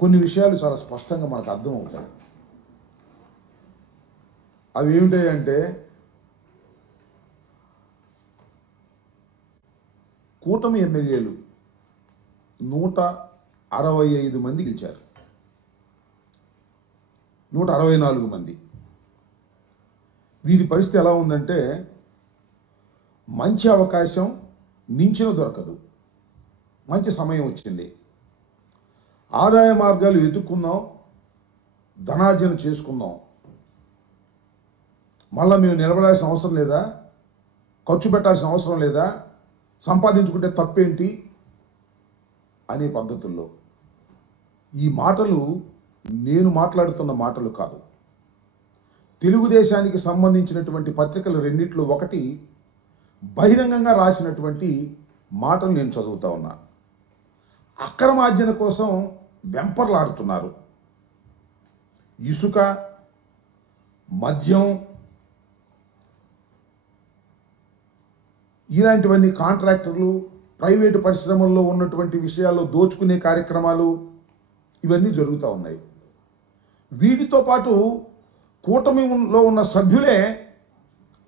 కొన్ని విషయాలు చాలా స్పష్టంగా మనకు అర్థమవుతాయి. అవి ఏమిటాయంటే, కూటమి ఎమ్మెల్యేలు 165 మంది గెలిచారు, 164 మంది. వీరి పరిస్థితి ఎలా ఉందంటే, మంచి అవకాశం మించిన దొరకదు, మంచి సమయం వచ్చింది, ఆదాయ మార్గాలు వెతుక్కుందాం, ధనార్జన చేసుకుందాం, మళ్ళీ మేము నిలబడాల్సిన అవసరం లేదా, ఖర్చు పెట్టాల్సిన అవసరం లేదా, సంపాదించుకుంటే తప్పేంటి అనే పద్ధతుల్లో. ఈ మాటలు నేను మాట్లాడుతున్న మాటలు కాదు. తెలుగుదేశానికి సంబంధించినటువంటి పత్రికలు రెండిట్లో ఒకటి బహిరంగంగా రాసినటువంటి మాటలు నేను చదువుతా ఉన్నా. అక్రమార్జన కోసం వెంపర్లాడుతున్నారు. ఇసుక, మద్యం ఇలాంటివన్నీ కాంట్రాక్టర్లు, ప్రైవేటు పరిశ్రమల్లో ఉన్నటువంటి విషయాల్లో దోచుకునే కార్యక్రమాలు ఇవన్నీ జరుగుతూ ఉన్నాయి. వీటితో పాటు కూటమిలో ఉన్న సభ్యులే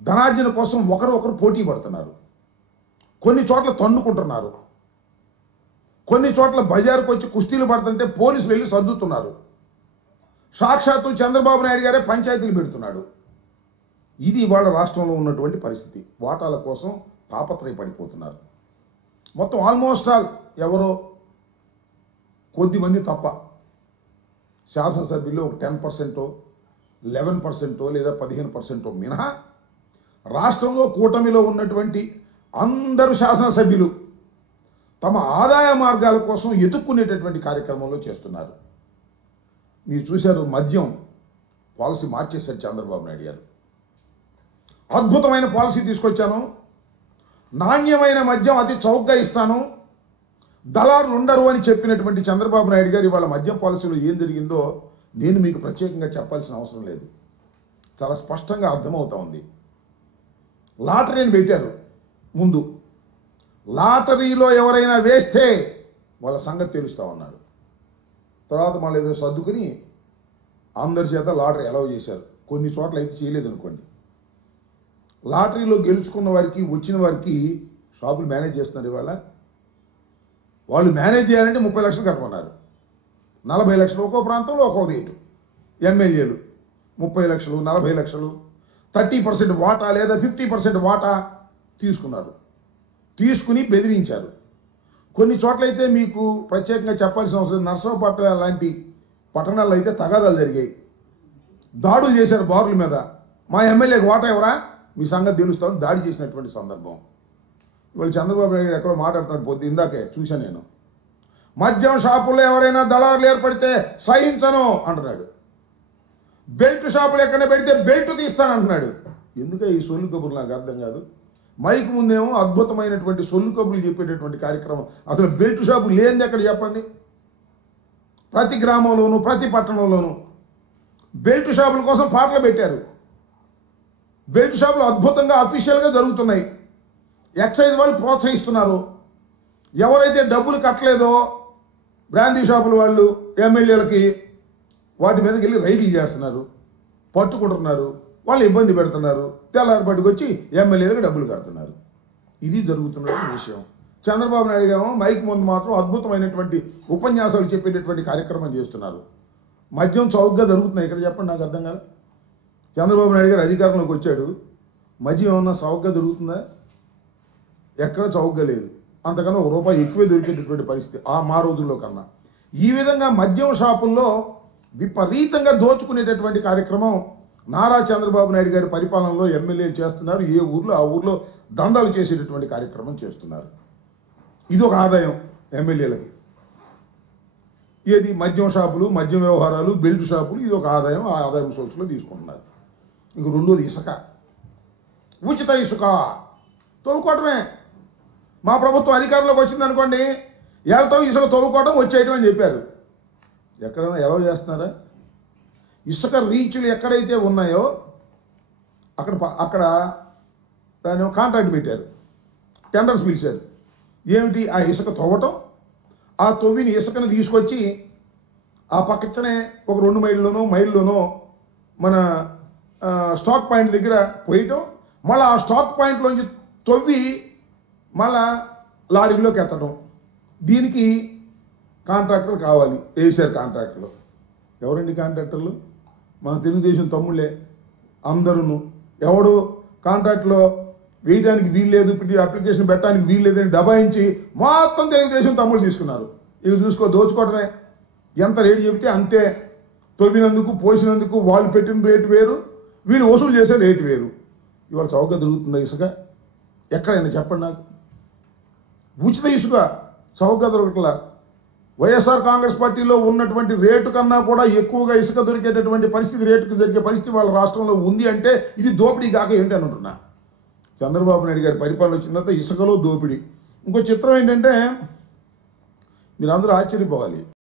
ధనార్జన కోసం ఒకరు పోటీ పడుతున్నారు. కొన్ని చోట్ల తన్నుకుంటున్నారు, కొన్ని చోట్ల బజారుకు వచ్చి కుస్తీలు పడుతుంటే పోలీసులు వెళ్ళి సర్దుతున్నారు. సాక్షాత్తు చంద్రబాబు నాయుడు గారే పంచాయతీలు పెడుతున్నాడు. ఇది ఇవాళ రాష్ట్రంలో ఉన్నటువంటి పరిస్థితి. వాటాల కోసం తాపత్రయపడిపోతున్నారు. మొత్తం ఆల్మోస్ట్ ఆల్ ఎవరో కొద్దిమంది తప్ప శాసనసభ్యులు ఒక 10%, 11% లేదా 15% మినహా రాష్ట్రంలో కూటమిలో ఉన్నటువంటి అందరూ శాసనసభ్యులు తమ ఆదాయ మార్గాల కోసం ఎదుక్కునేటటువంటి కార్యక్రమంలో చేస్తున్నారు. మీరు చూశారు, మద్యం పాలసీ మార్చేశారు చంద్రబాబు నాయుడు గారు. అద్భుతమైన పాలసీ తీసుకొచ్చాను, నాణ్యమైన మద్యం అతి చౌకగా ఇస్తాను, దళారులు ఉండరు అని చెప్పినటువంటి చంద్రబాబు నాయుడు గారు ఇవాళ మద్యం పాలసీలో ఏం జరిగిందో నేను మీకు ప్రత్యేకంగా చెప్పాల్సిన అవసరం లేదు, చాలా స్పష్టంగా అర్థమవుతా ఉంది. లాటరీని పెట్టారు ముందు. లాటరీలో ఎవరైనా వేస్తే వాళ్ళ సంగతి తెలుస్తూ ఉన్నారు. తర్వాత మళ్ళీ ఏదో సర్దుకుని అందరి చేత లాటరీ అలౌ చేశారు. కొన్ని చోట్ల అయితే చేయలేదు అనుకోండి. లాటరీలో గెలుచుకున్న వారికి, వచ్చిన వారికి షాపులు మేనేజ్ చేస్తున్నారు. ఇవాళ వాళ్ళు మేనేజ్ చేయాలంటే 30 లక్షలు కట్టమన్నారు. 40 లక్షలు ఒక్కో ప్రాంతంలో ఒక్కో రేటు. ఎమ్మెల్యేలు 30 లక్షలు, 40 లక్షలు, 30% వాటా లేదా 50% వాటా తీసుకున్నారు. తీసుకుని బెదిరించారు. కొన్ని చోట్లయితే మీకు ప్రత్యేకంగా చెప్పాల్సిన అవసరం, నర్సరావుపేట లాంటి పట్టణాల్లో అయితే తగాదాలు జరిగాయి. దాడులు చేశారు బారుల మీద. మా ఎమ్మెల్యేకి వాటా ఎవరా, మీ సంగతి తెలుస్తామని దాడి చేసినటువంటి సందర్భం. ఇవాళ చంద్రబాబు నాయుడు ఎక్కడో మాట్లాడుతున్నారు, పొద్దు ఇందాకే చూశాను నేను. మద్యం షాపుల్లో ఎవరైనా దళారులు ఏర్పడితే సహించను అంటున్నాడు. బెల్ట్ షాపులు ఎక్కడ పెడితే బెల్ట్ తీస్తానంటున్నాడు. ఎందుకే ఈ సొల్లు కబుర్లు నాకు అర్థం కాదు. మైక్ ముందేమో అద్భుతమైనటువంటి సొల్లు కబుర్లు చెప్పేటటువంటి కార్యక్రమం. అసలు బెల్ట్ షాపు లేనిది ఎక్కడ చెప్పండి. ప్రతి గ్రామంలోనూ, ప్రతి పట్టణంలోనూ బెల్ట్ షాపుల కోసం పాటలు పెట్టారు. బెల్ట్ షాపులు అద్భుతంగా అఫీషియల్గా జరుగుతున్నాయి. ఎక్సైజ్ వాళ్ళు ప్రోత్సహిస్తున్నారు. ఎవరైతే డబ్బులు కట్టలేదో బ్రాందీ షాపుల వాళ్ళు ఎమ్మెల్యేలకి వాటి మీదకి వెళ్ళి రైడ్లు చేస్తున్నారు, పట్టుకుంటున్నారు, వాళ్ళు ఇబ్బంది పెడుతున్నారు. తెల్లారిపాటికి వచ్చి ఎమ్మెల్యేలకు డబ్బులు కడుతున్నారు. ఇది జరుగుతున్న విషయం. చంద్రబాబు నాయుడు గారు మైక్ ముందు మాత్రం అద్భుతమైనటువంటి ఉపన్యాసాలు చెప్పేటటువంటి కార్యక్రమం చేస్తున్నారు. మద్యం చౌకగా జరుగుతున్నాయి ఇక్కడ, చెప్పండి నాకు అర్థం కాదు. చంద్రబాబు నాయుడు గారు అధికారంలోకి వచ్చాడు, మద్యం ఏమన్నా చౌకగా దొరుకుతుందా? ఎక్కడ చౌకగా లేదు. అంతకన్నా ₹1 ఎక్కువే దొరికేటటువంటి పరిస్థితి మా రోజుల్లో కన్నా. ఈ విధంగా మద్యం షాపుల్లో విపరీతంగా దోచుకునేటటువంటి కార్యక్రమం నారా చంద్రబాబు నాయుడు గారి పరిపాలనలో ఎమ్మెల్యేలు చేస్తున్నారు. ఏ ఊర్లో ఆ ఊర్లో దండాలు చేసేటటువంటి కార్యక్రమం చేస్తున్నారు. ఇది ఒక ఆదాయం ఎమ్మెల్యేలకి. ఏది మద్యం షాపులు, మద్యం వ్యవహారాలు, బెల్ట్ షాపులు, ఇది ఒక ఆదాయం. ఆ ఆదాయం సోర్స్లో తీసుకుంటున్నారు. ఇంక రెండోది ఇసుక, ఉచిత ఇసుక తవ్వుకోవటమే. మా ప్రభుత్వం అధికారంలోకి వచ్చిందనుకోండి, వెళ్తాం ఇసుక తవ్వుకోవటం వచ్చేయటం అని చెప్పారు. ఎక్కడైనా ఎలా చేస్తున్నారా? ఇసుక రీచ్లు ఎక్కడైతే ఉన్నాయో అక్కడ దాన్ని కాంట్రాక్ట్ పెట్టారు, టెండర్స్ పిలిచారు. ఏమిటి? ఆ ఇసుక తవ్వటం, ఆ తవ్విన ఇసుకను తీసుకొచ్చి ఆ పక్కనే ఒక 2 మైళ్ళలోనో మన స్టాక్ పాయింట్ దగ్గర పోయటం, మళ్ళీ ఆ స్టాక్ పాయింట్లోంచి తవ్వి మళ్ళా లారీలోకి ఎత్తడం. దీనికి కాంట్రాక్టర్లు కావాలి, వేసారు కాంట్రాక్టర్లు. ఎవరండి కాంట్రాక్టర్లు? మన తెలుగుదేశం తమ్ముళ్ళే అందరూ. ఎవడు కాంట్రాక్ట్లో వేయడానికి వీల్లేదు, అప్లికేషన్ పెట్టడానికి వీల్లేదని దబాయించి మొత్తం తెలుగుదేశం తమ్ముళ్ళు తీసుకున్నారు. ఇవి దోచుకోవడమే. ఎంత రేటు చెబితే అంతే. తవ్వినందుకు పోసినందుకు వాళ్ళు పెట్టిన రేటు వేరు, వీళ్ళు వసూలు చేసే రేటు వేరు. ఇవాళ చౌకగా దొరుకుతుందా ఇసుక? ఎక్కడైనా చెప్పండి నాకు. ఉచిత ఇసుక చౌకగా దొరకట్లా. వైఎస్ఆర్ కాంగ్రెస్ పార్టీలో ఉన్నటువంటి రేటు కన్నా కూడా ఎక్కువగా ఇసుక దొరికేటటువంటి పరిస్థితి, రేటుకు దొరికే పరిస్థితి వాళ్ళ రాష్ట్రంలో ఉంది అంటే ఇది దోపిడీ కాక ఏంటి అని అంటున్నా. చంద్రబాబు నాయుడు గారి పరిపాలన వచ్చిన తర్వాత ఇసుకలో దోపిడీ. ఇంకో చిత్రం ఏంటంటే, మీరు అందరూ ఆశ్చర్యపోవాలి.